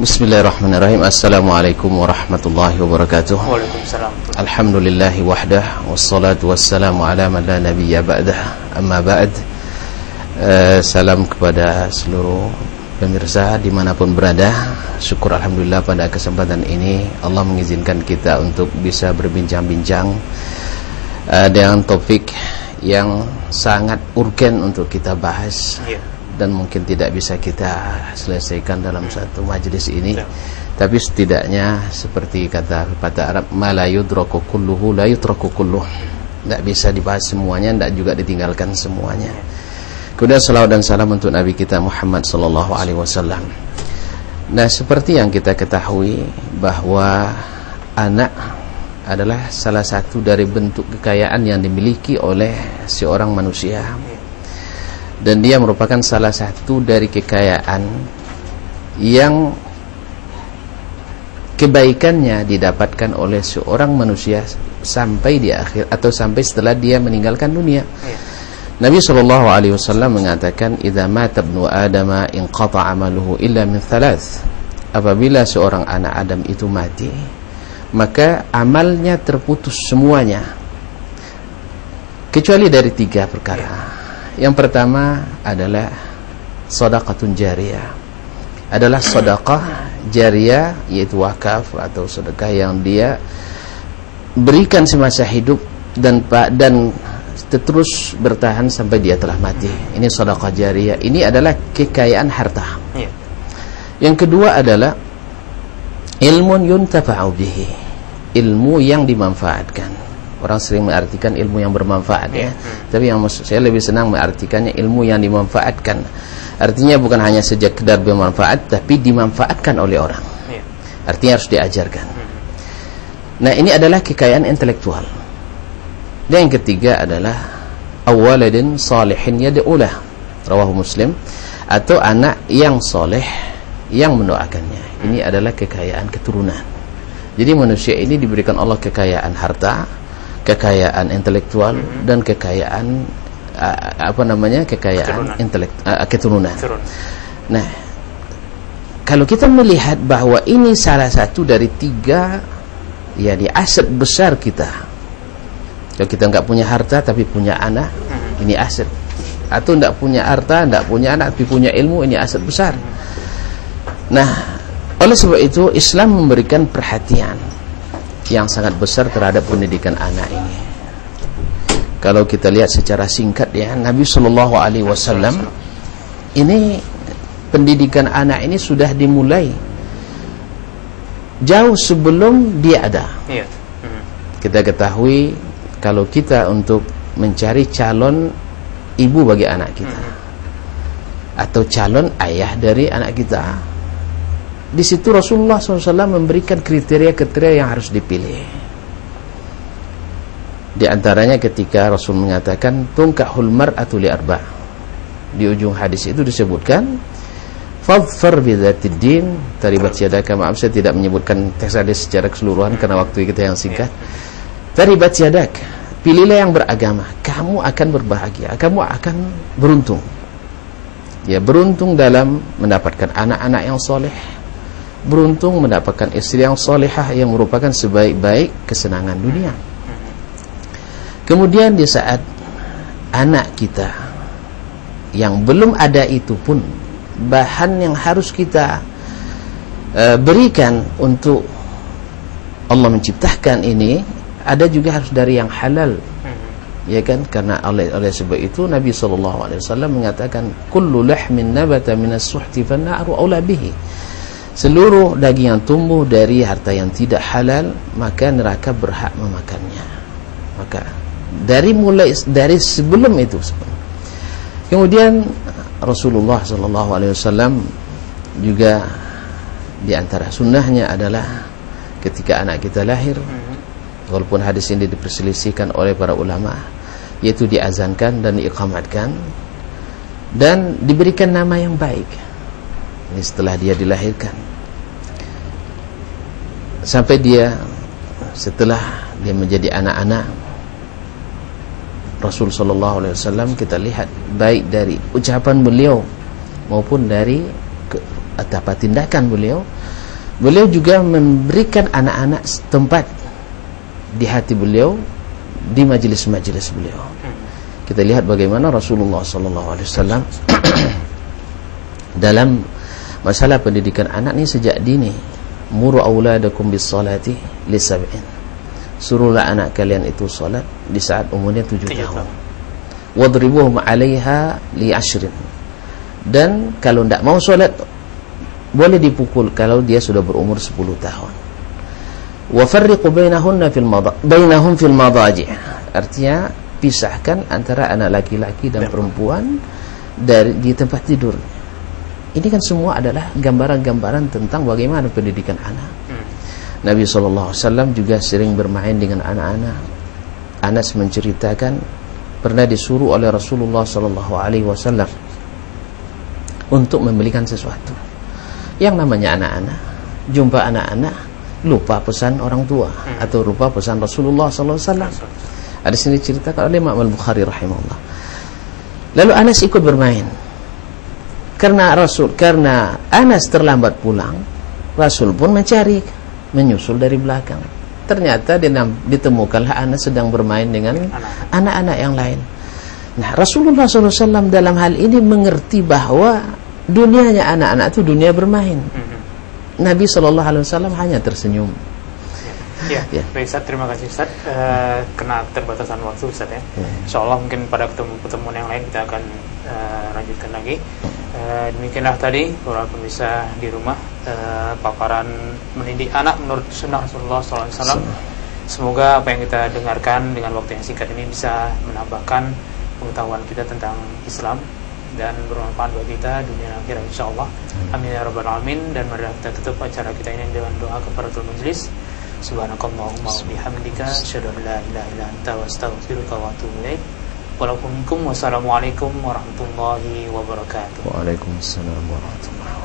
Bismillahirrahmanirrahim. Assalamualaikum warahmatullahi wabarakatuh. Waalaikumsalam. Alhamdulillahi wahdah, wassalatu wassalamu ala man la nabiyya ba'dah. Amma ba'd. Salam kepada seluruh pemirsa dimanapun berada. Syukur alhamdulillah pada kesempatan ini Allah mengizinkan kita untuk bisa berbincang-bincang dengan topik yang sangat urgen untuk kita bahas, dan mungkin tidak bisa kita selesaikan dalam satu majelis ini. Tapi setidaknya seperti kata pepatah Arab, ma la yudraku kulluhu la yutraku kulluh. Tidak bisa dibahas semuanya, tidak juga ditinggalkan semuanya. Kemudian salawat dan salam untuk Nabi kita Muhammad sallallahu alaihi wasallam. Nah, seperti yang kita ketahui bahwa anak adalah salah satu dari bentuk kekayaan yang dimiliki oleh seorang manusia, dan dia merupakan salah satu dari kekayaan yang kebaikannya didapatkan oleh seorang manusia sampai di akhir atau sampai setelah dia meninggalkan dunia. Nabi SAW mengatakan, "Idza mata ibnu Adama inqata 'amaluhu illa min thalath." Apabila seorang anak Adam itu mati, maka amalnya terputus semuanya kecuali dari 3 perkara. Yang pertama adalah sedekahun jariyah. Adalah sedekah jariyah, yaitu wakaf atau sedekah yang dia berikan semasa hidup dan terus bertahan sampai dia telah mati. Ini sedekah jariyah. Ini adalah kekayaan harta. Yang kedua adalah ilmun yuntafa'u bihi. Ilmu yang dimanfaatkan. Orang sering mengartikan ilmu yang bermanfaat, ya. Tapi yang saya lebih senang mengartikannya ilmu yang dimanfaatkan. Artinya bukan hanya sekedar bermanfaat, tapi dimanfaatkan oleh orang. Artinya harus diajarkan. Nah, ini adalah kekayaan intelektual. Dan yang ketiga adalah awaladin salihin yad'ulah, rawahu Muslim, atau anak yang soleh yang mendoakannya. Ini adalah kekayaan keturunan. Jadi manusia ini diberikan Allah kekayaan harta, kekayaan intelektual, dan kekayaan kekayaan keturunan. Nah, kalau kita melihat bahwa ini salah satu dari 3 yakni aset besar kita. Kalau kita nggak punya harta tapi punya anak, ini aset. Atau nggak punya harta, nggak punya anak tapi punya ilmu, ini aset besar. Nah, oleh sebab itu Islam memberikan perhatian yang sangat besar terhadap pendidikan anak ini. Kalau kita lihat secara singkat, ya, Nabi Shallallahu Alaihi Wasallam ini pendidikan anak ini sudah dimulai jauh sebelum dia ada. Kita ketahui kalau kita untuk mencari calon ibu bagi anak kita atau calon ayah dari anak kita, di situ Rasulullah SAW memberikan kriteria-kriteria yang harus dipilih. Di antaranya ketika Rasul mengatakan tunkahul mar'atu li arba'. Di ujung hadis itu disebutkan fadfar bidzatid din taribat yadaka. Maaf, saya tidak menyebutkan teks hadis secara keseluruhan karena waktu kita yang singkat. Taribat yadak, pilihlah yang beragama, kamu akan berbahagia, kamu akan beruntung. Ya, beruntung dalam mendapatkan anak-anak yang soleh, beruntung mendapatkan istri yang solehah yang merupakan sebaik-baik kesenangan dunia. Kemudian di saat anak kita yang belum ada itu pun, bahan yang harus kita berikan untuk Allah menciptakan ini ada juga harus dari yang halal, ya kan? Karena oleh sebab itu Nabi SAW mengatakan kullu lahmin nabata minas suhti fannaru aula bihi. Seluruh daging yang tumbuh dari harta yang tidak halal, maka neraka berhak memakannya. Maka dari sebelum itu. Kemudian Rasulullah SAW juga di antara sunnahnya adalah ketika anak kita lahir, walaupun hadis ini diperselisihkan oleh para ulama, yaitu diazankan dan diiqamatkan dan diberikan nama yang baik. Ini setelah dia dilahirkan sampai dia setelah dia menjadi anak-anak, Rasul sallallahu alaihi wasallam kita lihat baik dari ucapan beliau maupun dari tindakan beliau Beliau juga memberikan anak-anak tempat di hati beliau, di majelis-majelis beliau. Kita lihat bagaimana Rasulullah SAW dalam masalah pendidikan anak ini sejak dini. Muru auladakum bis salati li sab'in. Suruhlah anak kalian itu salat di saat umurnya 7 tahun. Wadribuhum 'alaiha li 'ashrin. Dan kalau tidak mau salat boleh dipukul kalau dia sudah berumur 10 tahun. Wa farriqu bainahum fil madaji'. Artinya pisahkan antara anak laki-laki dan perempuan di tempat tidur. Ini kan semua adalah gambaran-gambaran tentang bagaimana pendidikan anak. Nabi SAW juga sering bermain dengan anak-anak. Anas menceritakan pernah disuruh oleh Rasulullah SAW untuk membelikan sesuatu. Yang namanya anak-anak, jumpa anak-anak, lupa pesan orang tua atau lupa pesan Rasulullah SAW. Ada sini ceritakan oleh Imam Al-Bukhari rahimahullah. Lalu Anas ikut bermain. Karena Anas terlambat pulang, Rasul pun mencari, menyusul dari belakang. Ternyata ditemukanlah Anas sedang bermain dengan anak-anak yang lain. Nah, Rasulullah SAW dalam hal ini mengerti bahwa dunianya anak-anak itu dunia bermain. Nabi SAW hanya tersenyum. Ya, baik Ustaz, terima kasih Ustaz. Kena keterbatasan waktu Ustaz ya. Insyaallah mungkin pada pertemuan yang lain kita akan lanjutkan lagi. Demikianlah tadi para pemirsa di rumah, paparan mendidik anak menurut sunnah Rasulullah SAW. Semoga apa yang kita dengarkan dengan waktu yang singkat ini bisa menambahkan pengetahuan kita tentang Islam dan bermanfaat bagi kita dunia dan akhirat insyaallah. Amin ya rabbal alamin. Dan mari kita tutup acara kita ini dengan doa kafaratul majlis. Subhanakallahumma wa bihamdika asyhadu an la ilaha illa anta wa astaghfiruka wa atubu ilaik. Wassalamualaikum warahmatullahi wabarakatuh. Waalaikumsalam warahmatullahi wabarakatuh.